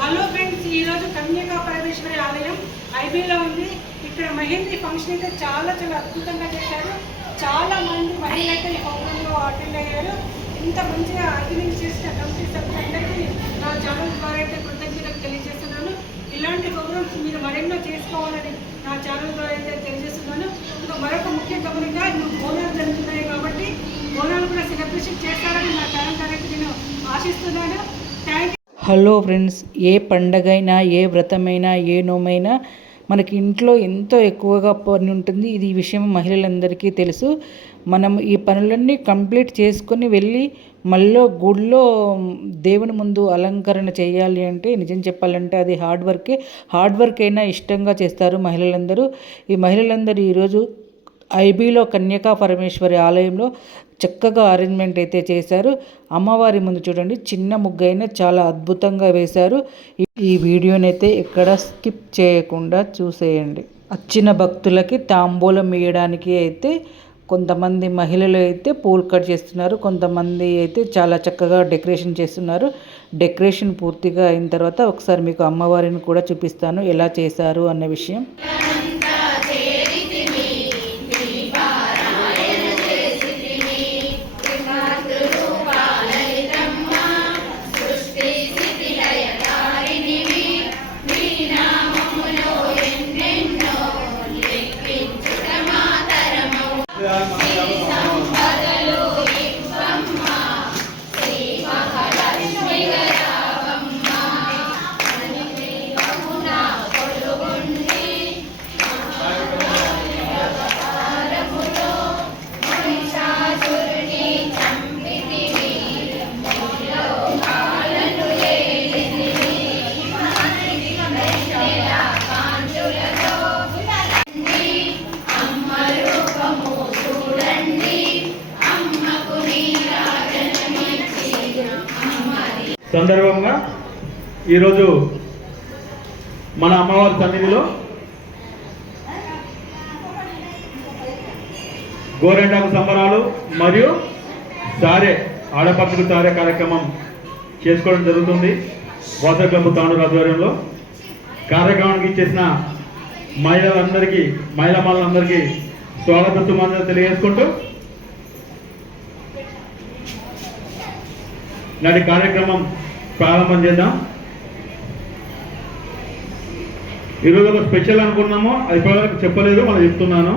Hello friends ఈరోజు కన్యకా పరమేశ్వరి ఆలయం ఐబీలో ఉంది. ఇక్కడ మహేంద్రి ఫంక్షన్ అయితే చాలా చాలా అద్భుతంగా చేశారు. చాలా మంది మహిళలు అయితే ఈ ప్రోగ్రాంలో అటెండ్ అయ్యారు. ఇంత మంచిగా ఆర్గనైజ్ చేసిన కమిటీ సభ్యులందరికీ నా ఛానల్ ద్వారా అయితే కృతజ్ఞతలు తెలియజేస్తున్నాను. ఇలాంటి ప్రోగ్రామ్స్ మీరు మరెన్నో చేసుకోవాలని నా ఛానల్ ద్వారా అయితే తెలియజేస్తున్నాను. ఇంకా మరొక ముఖ్య గమనంగా ఇప్పుడు బోనాలు జరుగుతున్నాయి కాబట్టి బోనాలు కూడా సెలబ్రేషన్ చేస్తారని నా ఛానల్ ద్వారా నేను ఆశిస్తున్నాను. థ్యాంక్ హలో ఫ్రెండ్స్ ఏ పండగైనా ఏ వ్రతమైనా ఏ నోమైనా మనకి ఇంట్లో ఎంతో ఎక్కువగా పని ఉంటుంది. ఇది ఈ విషయం మహిళలందరికీ తెలుసు. మనం ఈ పనులన్నీ కంప్లీట్ చేసుకొని వెళ్ళి మళ్ళీ గుడిలో దేవుని ముందు అలంకరణ చేయాలి అంటే నిజం చెప్పాలంటే అది హార్డ్ వర్కే. హార్డ్ వర్క్ అయినా ఇష్టంగా చేస్తారు మహిళలందరూ. ఈ మహిళలందరూ ఈరోజు ఐబీలో కన్యకా పరమేశ్వరి ఆలయంలో చక్కగా అరేంజ్మెంట్ అయితే చేశారు. అమ్మవారి ముందు చూడండి చిన్న ముగ్గైన చాలా అద్భుతంగా వేశారు. ఈ- వీడియోని వీడియోనైతే ఎక్కడ స్కిప్ చేయకుండా చూసేయండి. వచ్చిన భక్తులకి తాంబూలం వేయడానికి అయితే కొంతమంది మహిళలు అయితే పూలు కట్ చేస్తున్నారు. కొంతమంది అయితే చాలా చక్కగా డెకరేషన్ చేస్తున్నారు. డెకరేషన్ పూర్తిగా అయిన తర్వాత ఒకసారి మీకు అమ్మవారిని కూడా చూపిస్తాను. ఎలా చేశారు అన్న విషయం. అమ్మవారి సన్నిధిలో. గోరెండాకు సంబరాలు మరియు సారే ఆడపడుచుకు సారే కార్యక్రమం చేసుకోవడం జరుగుతుంది. వాటర్ తాండూరు ఆధ్వర్యంలో. కార్యక్రమానికి ఇచ్చేసిన మహిళలందరికీ మహిళా మహిళలందరికీ స్వాగత సుమాంజలు తెలియజేసుకుంటూ. నాటి కార్యక్రమం ప్రారంభం చేద్దాం. ఈరోజు ఒక స్పెషల్ అనుకున్నాము అది ఇప్పటివరకు చెప్పలేదు మనం చెప్తున్నాను.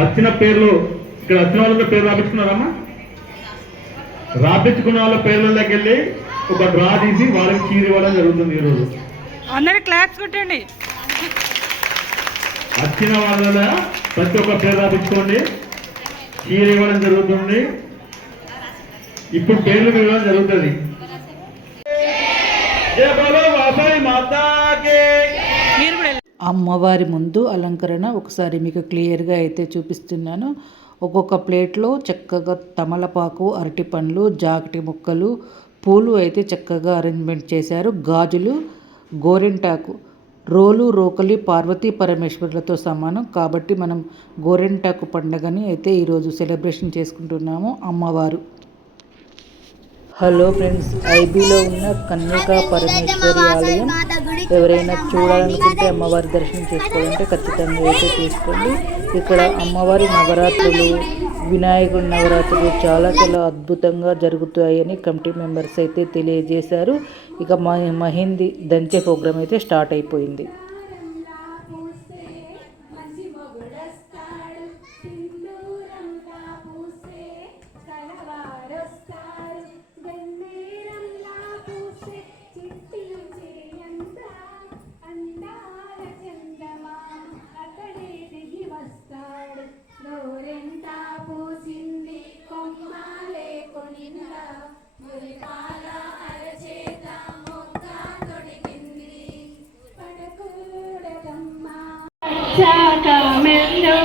వచ్చిన పేర్లు ఇక్కడ వచ్చిన వాళ్ళ పేరు రాపించుకున్నారమ్మా? రాపించుకున్న వాళ్ళ పేర్లలోకి వెళ్ళి ఒక డ్రా తీసి వాళ్ళకి చీర ఇవ్వడం జరుగుతుంది ఈరోజు. అందరి క్లాప్స్ కొట్టండి. వచ్చిన వాళ్ళ ప్రతి ఒక్క పేరు రాపించుకోండి. చీర ఇవ్వడం జరుగుతుంది. ఇప్పుడు పేర్లు ఇవ్వడం జరుగుతుంది జయ బలో వాసాయి మాతాకే మీరు కూడా అమ్మవారి ముందు అలంకరణ ఒకసారి మీకు క్లియర్గా అయితే చూపిస్తున్నాను. ఒక్కొక్క ప్లేట్లో చక్కగా తమలపాకు అరటి పండ్లు జాకటి ముక్కలు పూలు అయితే చక్కగా అరేంజ్మెంట్ చేశారు. గాజులు గోరింటాకు రోలు రోకలి పార్వతీ పరమేశ్వరులతో సమానం. కాబట్టి మనం గోరింటాకు పండగని అయితే ఈరోజు సెలబ్రేషన్ చేసుకుంటున్నాము అమ్మవారు. హలో ఫ్రెండ్స్ ఐబీలో ఉన్న కన్యకా పరమేశ్వరి ఆలయం. ఎవరైనా చూడాలనుకుంటే అమ్మవారి దర్శనం చేసుకోవాలంటే ఖచ్చితంగా అయితే చేసుకోండి. ఇక్కడ అమ్మవారి నవరాత్రులు వినాయకుడి నవరాత్రులు చాలా చాలా అద్భుతంగా జరుగుతాయని కమిటీ మెంబర్స్ అయితే తెలియజేశారు. ఇక మహిందీ దంచే ప్రోగ్రామ్ అయితే స్టార్ట్ అయిపోయింది. చాకమెల్లో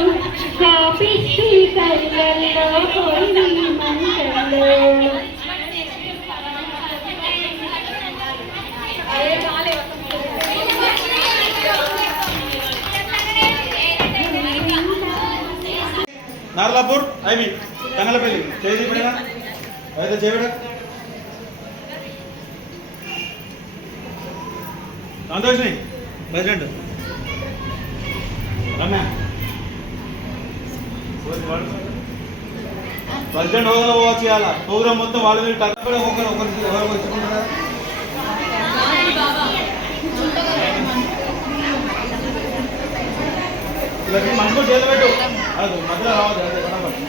కాపిచ్చి కళ్ళల్లో పోయి మంటల్లో నార్లాపూర్ ఐవి తంగలపల్లి చేయి పడినా అయితే చేయబడ సంతోషిని ప్రెసిడెంట్ రమ్య. ప్రెసిడెంట్ హోదాలో పోవచ్చు ఇవాళ ప్రోగ్రామ్ మొత్తం వాళ్ళ మీద టక్ కూడా ఒకరు ఒకరికి ఎవరు వచ్చుకుంటారా? ఇలా మనసు చేతి పెట్టు. అది మధ్యలో రావద్దు అదే కనబడి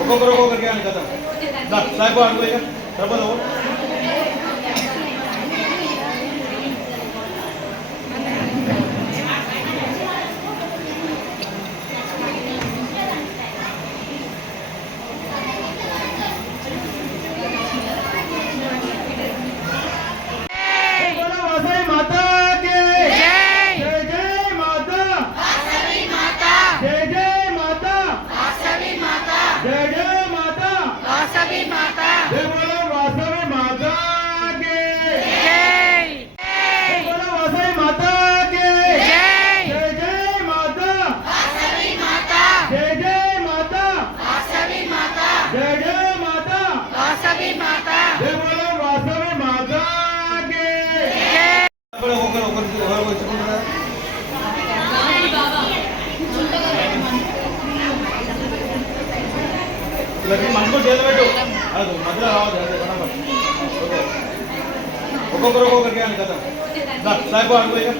ఒక్కొక్కరు ఒక్కొక్కరికి అని కదా. సాయిపో అడుగు ఇక ఒకరు చేతి పెట్టు. అది మధ్యలో రావద్దు అదే కనబడి ఒక్కొక్కరు ఒక్కొక్కరికి అని కదా. సాయిబాబు అడుగు ఇక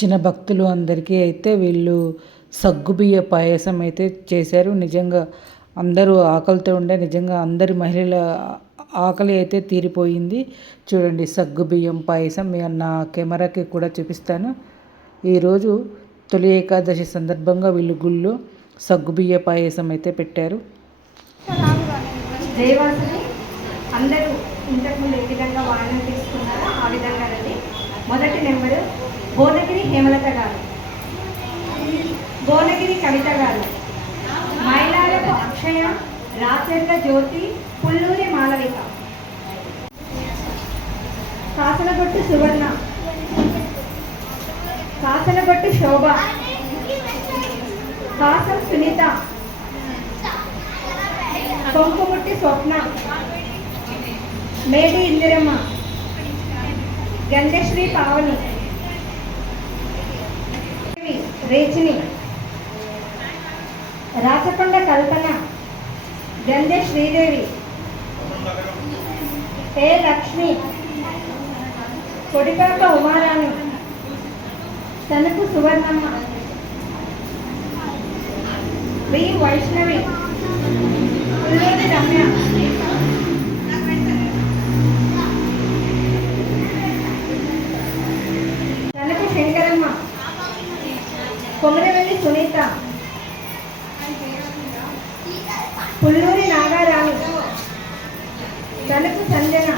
వచ్చిన భక్తులు అందరికీ అయితే వీళ్ళు సగ్గుబియ్య పాయసం అయితే చేశారు. నిజంగా అందరూ ఆకలితో ఉండే నిజంగా అందరి మహిళల ఆకలి అయితే తీరిపోయింది. చూడండి సగ్గుబియ్యం పాయసం నా కెమెరాకి కూడా చూపిస్తాను. ఈరోజు తొలి ఏకాదశి సందర్భంగా వీళ్ళు గుళ్ళు సగ్గుబియ్య పాయసం అయితే పెట్టారు. అందరూ ఇంతకుముందు ఏ విధంగా వాయన తీసుకున్నారో ఆ విధంగా మొదటి నెంబరు భువనగిరి హేమలత గారు. భువనగిరి కవిత గారు. మైలారపు అక్షయ రాచర్ల జ్యోతి పుల్లూరి మాలవిక. కాసనగొట్టు సువర్ణ. కాసనగొట్టు శోభ. కాసం సునీత. కొంకుముట్టి స్వప్న. మేడి ఇందిరమ్మ. గంగశ్రీ పావని. రేచిని. రాచకొండ కల్పన గంధె శ్రీదేవి. ఏ లక్ష్మి కొడిపాక ఉమారాణి తనకు సువర్ణమ్మ. వి వైష్ణవి పుల్లూరి రమ్య తనకు శంకరమ్మ కొమరవెల్లి సునీత పుల్లూరి నాగారాణి తనకు సంజన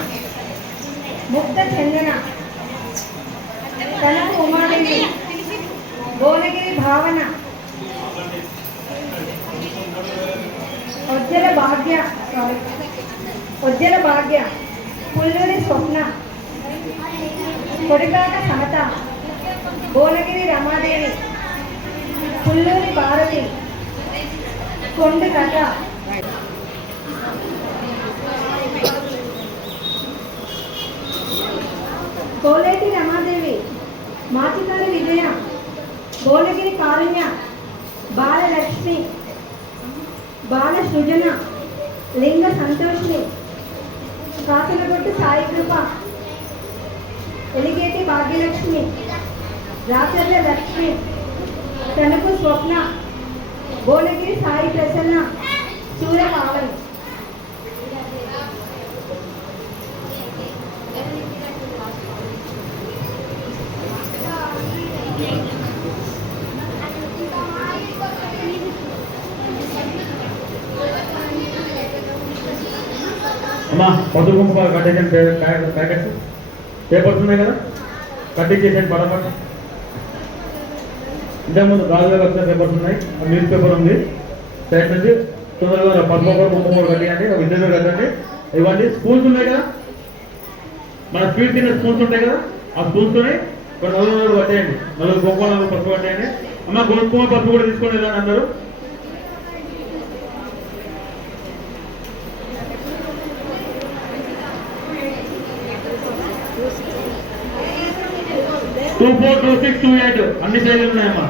ముక్త చందన తనకు ఉమాదేవి భువనగిరి భావన ఉజ్జల భాగ్య ఉజ్జల భాగ్య పుల్లూరి స్వప్న కొడికాక సమత భువనగిరి రమాదేవి పుల్లూరి భారతి కొండు కథ. కోలేటి రమాదేవి మాచికారి విజయ భువనగిరి కారుణ్య బాలలక్ష్మి బాల సృజన లింగ సంతోషిని కాసులగొట్టు సాయి కృప ఎలిగేటి భాగ్యలక్ష్మి రాచర్ల లక్ష్మి తనకు స్వప్న భువనగిరి సాయి ప్రసన్న సూర్యపావని. అమ్మా పసుపు కుంకుమ కట్టేసిన ప్యాకెట్స్ పేపర్స్ ఉన్నాయి కదా? కట్టించేసాను పడమాట ఇంతకుముందు గాజులో వచ్చిన పేపర్స్ ఉన్నాయి. ఆ న్యూస్ పేపర్ ఉంది. సైడ్ నుంచి తొందరగా పసుపు కుంకుమ కట్టియండి. విద్యుత్ కట్టండి. ఇవన్నీ స్కూల్స్ ఉన్నాయి కదా? మన స్వీట్ తిన్న స్పూన్స్ ఉంటాయి కదా? ఆ స్పూన్స్తోనే ఒక నలుగురు నలుగురు కట్టేయండి. నలుగురు గొప్ప నలుగురు పసుపు కట్టేయండి. అమ్మ గొప్ప పసుపు కూడా తీసుకోండి అందరూ two four two six two eight అన్ని సైజులు ఉన్నాయమ్మా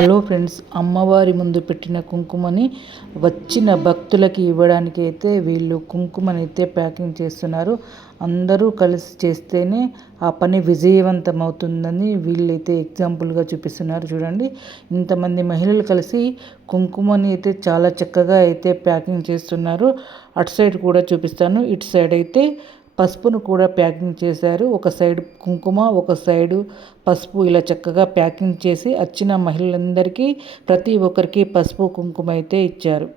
హలో ఫ్రెండ్స్ అమ్మవారి ముందు పెట్టిన కుంకుమని వచ్చిన భక్తులకి ఇవ్వడానికి అయితే వీళ్ళు కుంకుమని అయితే ప్యాకింగ్ చేస్తున్నారు. అందరూ కలిసి చేస్తేనే ఆ పని విజయవంతం అవుతుందని వీళ్ళైతే ఎగ్జాంపుల్గా చూపిస్తున్నారు. చూడండి ఇంతమంది మహిళలు కలిసి కుంకుమని అయితే చాలా చక్కగా అయితే ప్యాకింగ్ చేస్తున్నారు. అటు సైడ్ కూడా చూపిస్తాను. ఇటు సైడ్ అయితే పసుపును కూడా ప్యాకింగ్ చేశారు. ఒక సైడ్ కుంకుమ ఒక సైడు పసుపు ఇలా చక్కగా ప్యాకింగ్ చేసి వచ్చిన మహిళలందరికీ ప్రతి ఒక్కరికి పసుపు కుంకుమ అయితే ఇచ్చారు.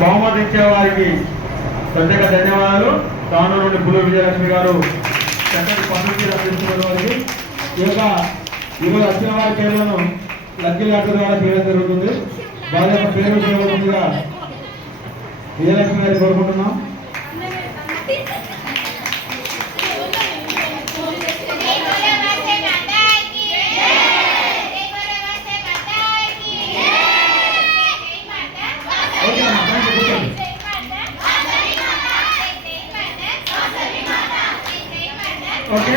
బహుమతి ఇచ్చే వారికి ప్రత్యేక ధన్యవాదాలు. తాను నుండి పులు విజయలక్ష్మి గారు చక్కటి పనులు అందిస్తున్న వారికి. ఈ యొక్క ఈరోజు వచ్చిన వారి పేర్లను లక్కీ లాటర్ ద్వారా చేయడం జరుగుతుంది. వారి యొక్క పేరు చేయవలసిందిగా విజయలక్ష్మి గారిని కోరుకుంటున్నాం. ఓకే?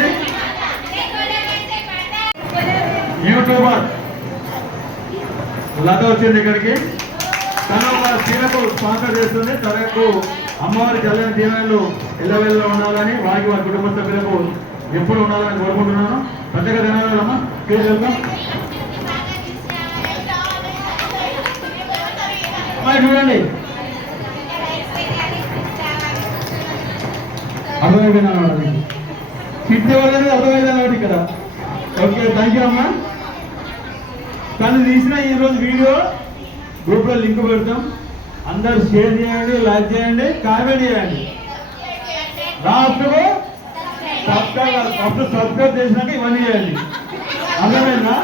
యూట్యూబర్. లత వచ్చింది ఇక్కడికి. తన ఒక స్త్రీలకు స్పాన్సర్ చేస్తుంది. తనకు అమ్మవారి చల్లని దీవెనలు ఎల్లవెల్ల ఉండాలని వారికి వారి కుటుంబ సభ్యులకు ఎప్పుడు ఉండాలని కోరుకుంటున్నాను. ప్రత్యేక ధన్యవాదాలు అమ్మా ప్లీజ్ వెల్కమ్. చూడండి. అర్థమైపోయినా కిట్ ఎవరైనా అర్థమైంది అన్నమాట ఇక్కడ? ఓకే థ్యాంక్ యూ అమ్మా. తను తీసిన ఈరోజు వీడియో గ్రూప్లో లింక్ పెడతాం. అందరు షేర్ చేయండి లైక్ చేయండి కామెంట్ చేయండి. లాస్ట్ సబ్స్క్రైబ్ ఫస్ట్ సబ్స్క్రైబ్ చేసినాక ఇవన్నీ చేయండి. అర్థమైందా?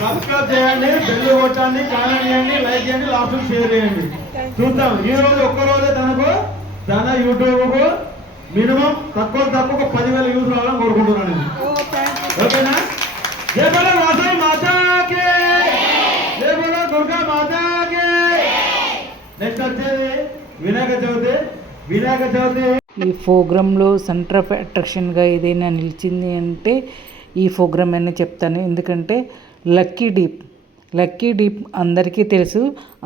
సబ్స్క్రైబ్ చేయండి బెల్ కొట్టండి కామెంట్ చేయండి లైక్ చేయండి లాస్ట్ షేర్ చేయండి. చూద్దాం ఈ రోజు ఒక్క రోజే తనకు తన యూట్యూబ్కు మినిమం తక్కువ తక్కువ ఒక పదివేల యూజ్ రావాలని కోరుకుంటున్నాను ఓకేనా? జై బోలో వాసవి మాతాకి జై బోలో దుర్గా మాతాకి నెక్స్ట్ వచ్చేది వినాయక చవితి. వినాయక చవితి. ఈ ప్రోగ్రాంలో సెంటర్ ఆఫ్ అట్రాక్షన్గా ఏదైనా నిలిచింది అంటే ఈ ప్రోగ్రామ్ అని చెప్తాను. ఎందుకంటే లక్కీ డీప్ లక్కీ డీప్ అందరికీ తెలుసు.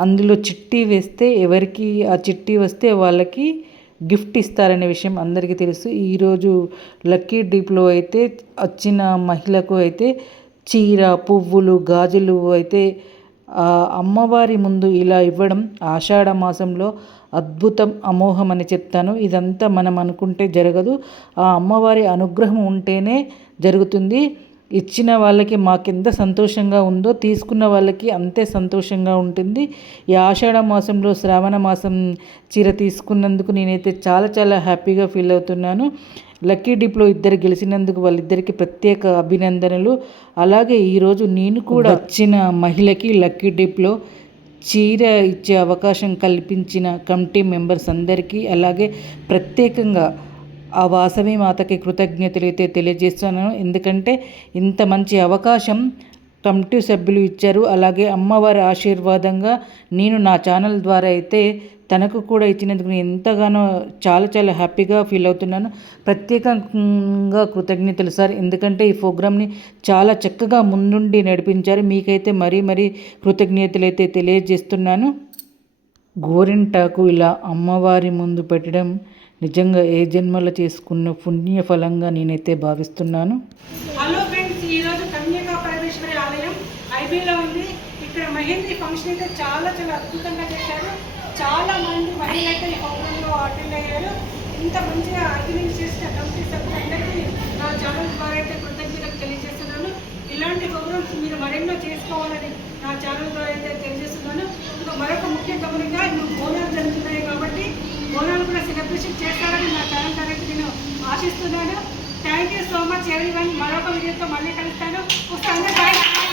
అందులో చిట్టి వేస్తే ఎవరికి ఆ చిట్టి వస్తే వాళ్ళకి గిఫ్ట్ ఇస్తారనే విషయం అందరికీ తెలుసు. ఈరోజు లక్కీ డీప్లో అయితే వచ్చిన మహిళకు అయితే చీర పువ్వులు గాజులు అయితే అమ్మవారి ముందు ఇలా ఇవ్వడం ఆషాఢ మాసంలో అద్భుతం అమోహం అని చెప్తాను. ఇదంతా మనం అనుకుంటే జరగదు. ఆ అమ్మవారి అనుగ్రహం ఉంటేనే జరుగుతుంది. ఇచ్చిన వాళ్ళకి మాకెంత సంతోషంగా ఉందో తీసుకున్న వాళ్ళకి అంతే సంతోషంగా ఉంటుంది. ఈ ఆషాఢ మాసంలో శ్రావణ మాసం చీర తీసుకున్నందుకు నేనైతే చాలా చాలా హ్యాపీగా ఫీల్ అవుతున్నాను. లక్కీ డిప్లో ఇద్దరు గెలిచినందుకు వాళ్ళిద్దరికి ప్రత్యేక అభినందనలు. అలాగే ఈరోజు నేను కూడా వచ్చిన మహిళకి లక్కీ డిప్లో చీర ఇచ్చే అవకాశం కల్పించిన కమిటీ మెంబర్స్ అందరికీ అలాగే ప్రత్యేకంగా ఆ వాసవి మాతకి కృతజ్ఞతలు అయితే తెలియజేస్తున్నాను ఎందుకంటే ఇంత మంచి అవకాశం కమిటీ సభ్యులు ఇచ్చారు. అలాగే అమ్మవారి ఆశీర్వాదంగా నేను నా ఛానల్ ద్వారా అయితే తనకు కూడా ఇచ్చినందుకు నేను ఎంతగానో చాలా చాలా హ్యాపీగా ఫీల్ అవుతున్నాను. ప్రత్యేకంగా కృతజ్ఞతలు సార్. ఎందుకంటే ఈ ప్రోగ్రామ్ని చాలా చక్కగా ముందుండి నడిపించారు. మీకైతే మరీ మరీ కృతజ్ఞతలు అయితే తెలియజేస్తున్నాను. గోరింటాకు ఇలా అమ్మవారి ముందు పెట్టడం నిజంగా ఏ జన్మలో చేసుకున్న పుణ్య ఫలంగా నేనైతే భావిస్తున్నాను. హలో ఫ్రెండ్స్ ఈరోజు కన్యకా పరమేశ్వరి ఆలయం ఐబీలో ఉంది. ఇక్కడ మహేంద్రి ఫంక్షన్ అయితే చాలా చాలా అద్భుతంగా చేశారు. చాలా మంది మహిళలు అయితే ఈ ప్రోగ్రాంలో అటెండ్ అయ్యారు. ఇంత మంచిగా ఆర్గనైజ్ చేసిన కమిటీ సభ్యులందరికీ నా ఛానల్ ద్వారా అయితే ఇలాంటి ప్రోగ్రామ్స్ మీరు మరెన్నో చేసుకోవాలని నా ఛానల్ ద్వారా అయితే తెలియజేస్తున్నాను. ఇంకా మరొక ముఖ్య గమనంగా ఇప్పుడు బోనాలు జరుగుతున్నాయి కాబట్టి బోనాలు కూడా సెలబ్రేషన్ చేస్తారని నా ఛానల్ ద్వారా నేను ఆశిస్తున్నాను. థ్యాంక్ యూ సో మచ్ ఎవరి మరొక వీడియోతో మళ్ళీ కలుస్తాను. ఒకసారి